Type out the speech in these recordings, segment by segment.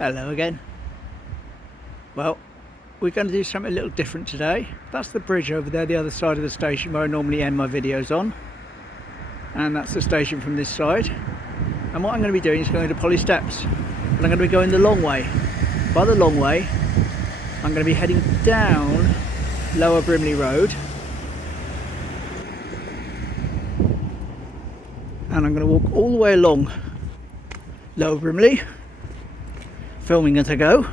Hello again. Well, we're going to do something a little different today. That's the bridge over there, the other side of the station where I normally end my videos on. And that's the station from this side. And what I'm going to be doing is going to Polly Steps. And I'm going to be going the long way. By the long way, I'm going to be heading down Lower Brimley Road. And I'm going to walk all the way along Lower Brimley, filming as I go,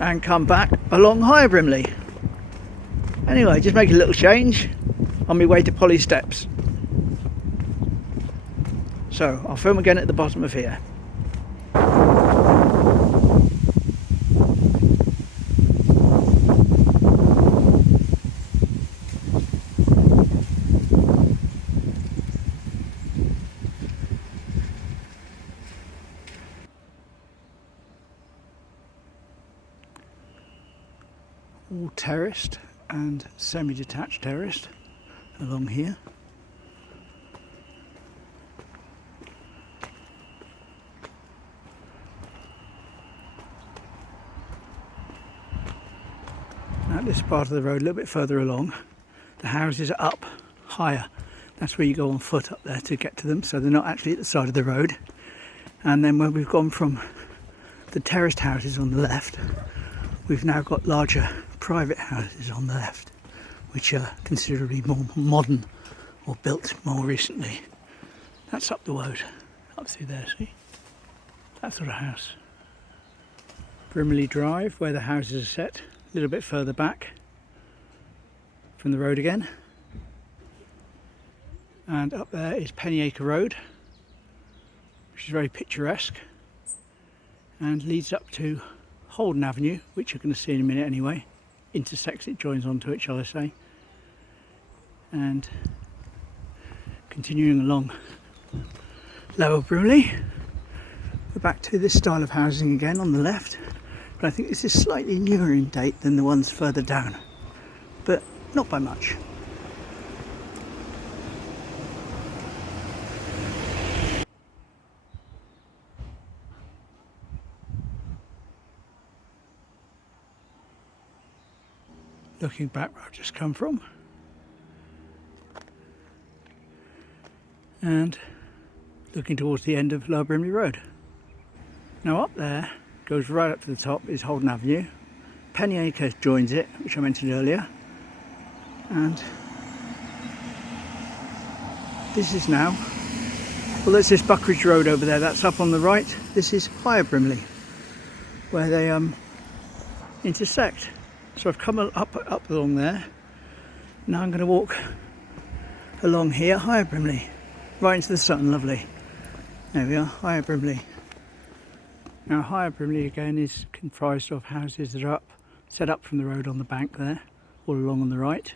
and come back along Higher Brimley. Anyway, just make a little change on my way to Polly Steps. So I'll film again at the bottom of here. All terraced and semi-detached terraced along here. At this part of the road, a little bit further along, the houses are up higher. That's where you go on foot up there to get to them, so they're not actually at the side of the road. And then when we've gone from the terraced houses on the left, we've now got larger private houses on the left, which are considerably more modern or built more recently. That's up the road, up through there, see? That sort of house. Brimley Drive, where the houses are set, a little bit further back from the road again. And up there is Pennyacre Road, which is very picturesque and leads up to Holden Avenue, which you're going to see in a minute anyway. Intersects it, joins onto it, shall I say. And continuing along Lower Brimley, we're back to this style of housing again on the left, but I think this is slightly newer in date than the ones further down, but not by much. Looking back where I've just come from, and looking towards the end of Lower Brimley Road. Now up there, goes right up to the top, is Holden Avenue. Pennyacre joins it, which I mentioned earlier, and this is now, well, there's this Buckridge Road over there, that's up on the right. This is Higher Brimley, where they intersect. So I've come up along there. Now I'm going to walk along here, Higher Brimley, right into the sun, lovely. There we are, Higher Brimley. Now Higher Brimley again is comprised of houses that are set up from the road on the bank there, all along on the right.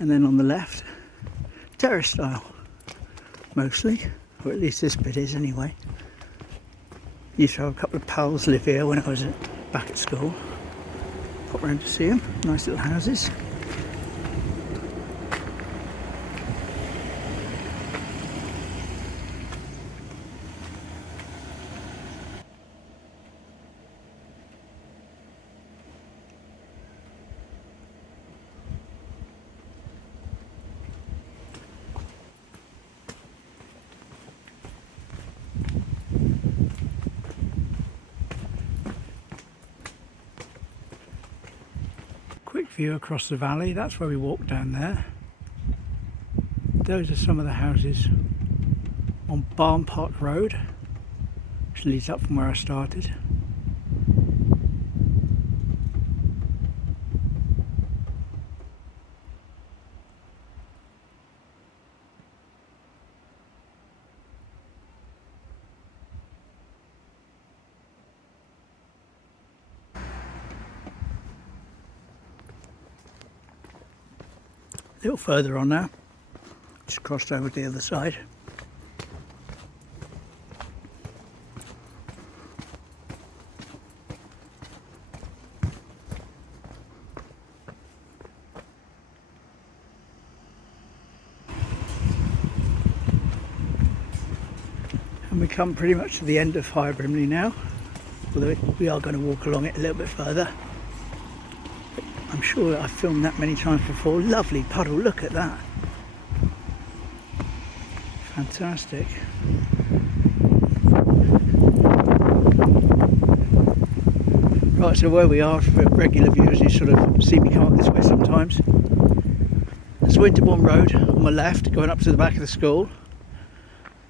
And then on the left, terrace style, mostly, or at least this bit is anyway. Used to have a couple of pals live here when I was back at school. Pop round to see them, nice little houses. Quick view across the valley, that's where we walked down there. Those are some of the houses on Barn Park Road, which leads up from where I started. A little further on now, just crossed over to the other side. And we come pretty much to the end of Higher Brimley now. although we are going to walk along it a little bit further. I'm sure I've filmed that many times before. Lovely puddle, look at that. Fantastic. Right, so where we are, for regular viewers, you sort of see me come up this way sometimes. It's Winterbourne Road on my left, going up to the back of the school.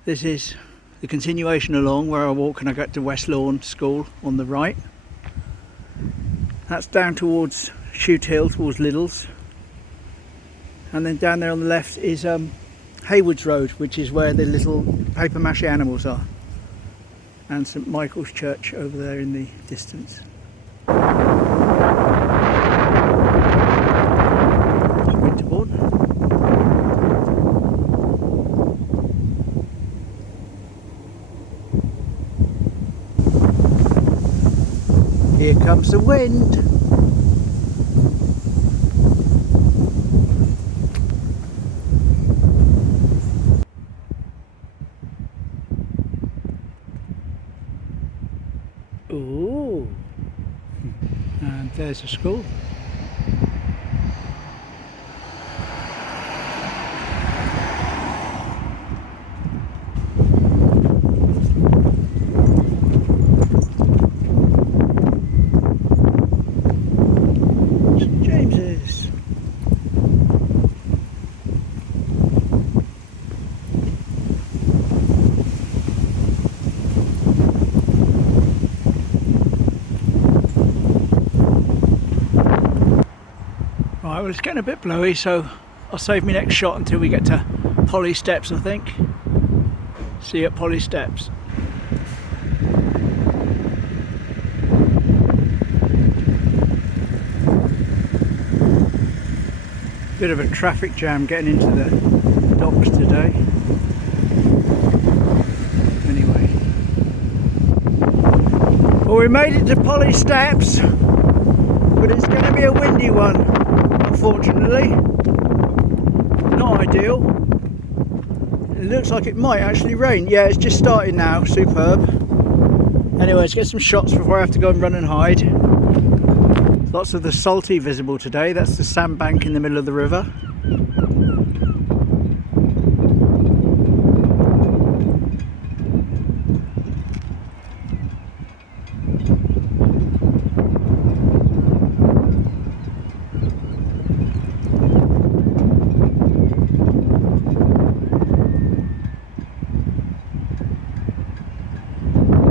This is the continuation along where I walk and I get to West Lawn School on the right. That's down towards Shoot Hill, towards Lidls. And then down there on the left is Haywoods Road, which is where the little paper mache animals are. And St Michael's Church over there in the distance. Winterbourne. Here comes the wind. Ooh. And there's a school. St James's. Right, well, it's getting a bit blowy, so I'll save my next shot until we get to Polly Steps, I think. See you at Polly Steps. Bit of a traffic jam getting into the docks today. Anyway. Well, we made it to Polly Steps, but it's going to be a windy one, unfortunately. Not ideal. It looks like it might actually rain. Yeah, it's just started now. Superb. Anyway, let's get some shots before I have to go and run and hide. Lots of the salty visible today. That's the sandbank in the middle of the river.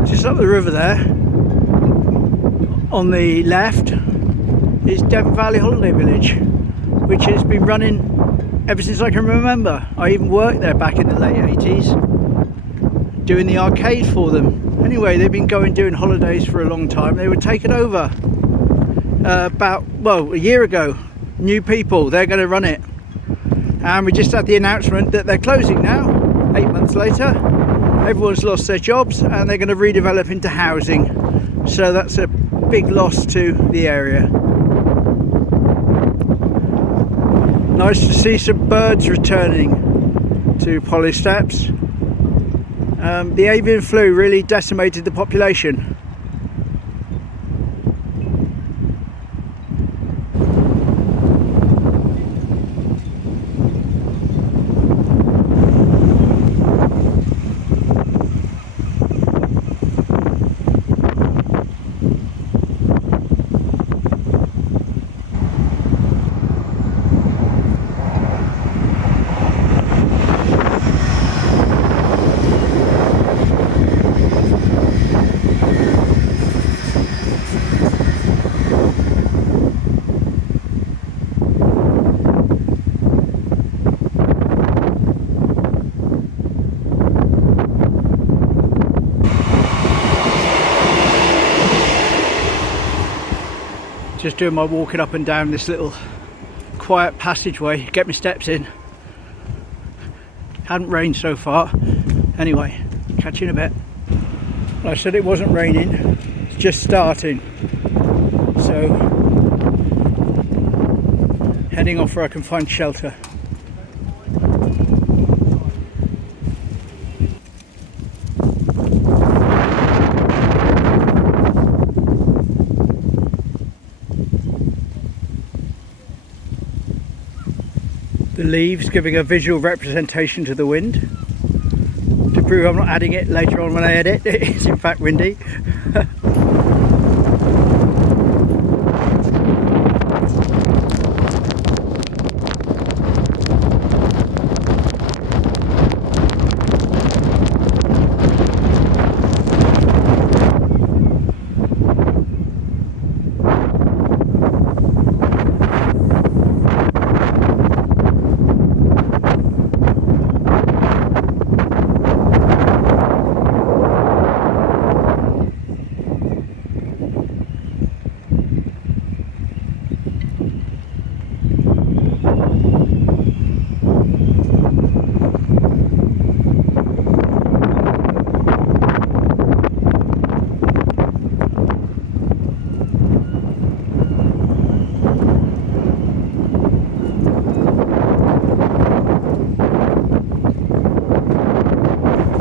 Just up the river there, on the left, is Devon Valley Holiday Village, which has been running ever since I can remember. I even worked there back in the late 80s, doing the arcade for them. Anyway, they've been doing holidays for a long time. They were taken over about a year ago. New people, they're going to run it. And we just had the announcement that they're closing now, 8 months later. Everyone's lost their jobs and they're going to redevelop into housing. So that's a big loss to the area. Nice to see some birds returning to Polly Steps. The avian flu really decimated the population. Just doing my walking up and down this little quiet passageway, get my steps in. Hadn't rained so far. Anyway, catch you in a bit. Well, I said it wasn't raining, it's just starting. So, heading off where I can find shelter. leaves giving a visual representation to the wind. To prove I'm not adding it later on when I edit, it is in fact windy.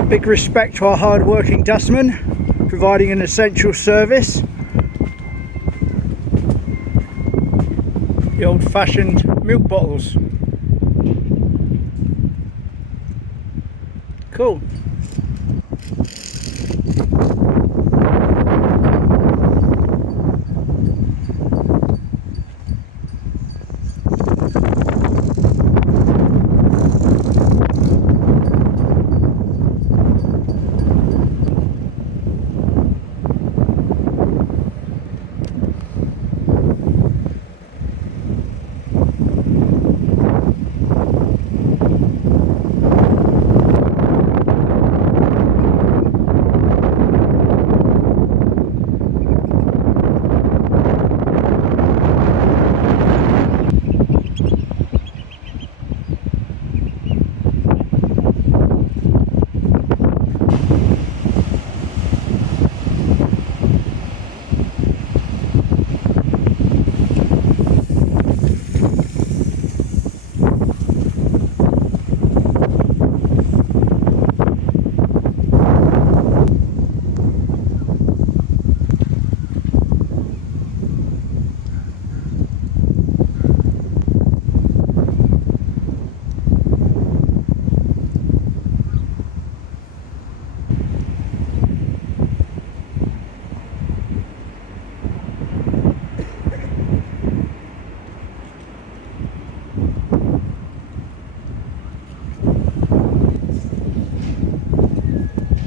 Big respect to our hard-working dustmen, providing an essential service. The old-fashioned milk bottles. Cool.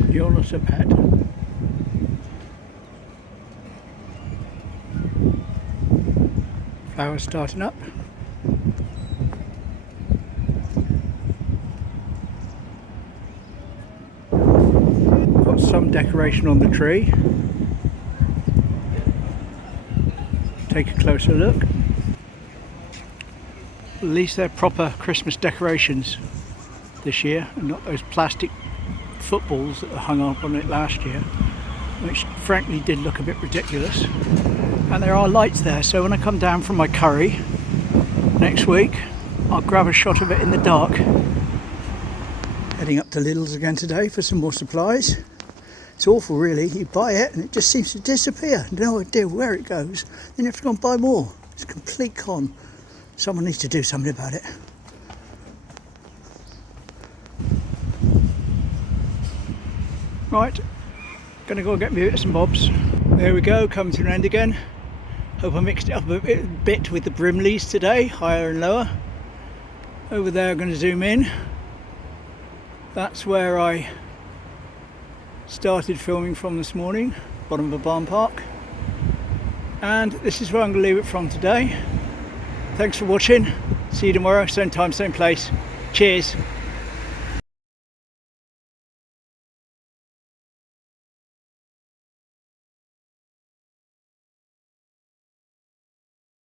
You're not so bad. Flowers starting up. Got some decoration on the tree. Take a closer look. At least they're proper Christmas decorations this year and not those plastic footballs that were hung up on it last year, which frankly did look a bit ridiculous. And there are lights there, so when I come down from my curry next week, I'll grab a shot of it in the dark. Heading up to Lidls again today for some more supplies. It's awful really, you buy it and it just seems to disappear, no idea where it goes, then you have to go and buy more. It's a complete con. Someone needs to do something about it. Right, gonna go and get me bits and bobs. There we go, coming to an end again. Hope I mixed it up a bit with the Brimleys today, higher and lower. Over there I'm going to zoom in. That's where I started filming from this morning, bottom of a barn park. And this is where I'm going to leave it from today. Thanks for watching. See you tomorrow, same time, same place. Cheers.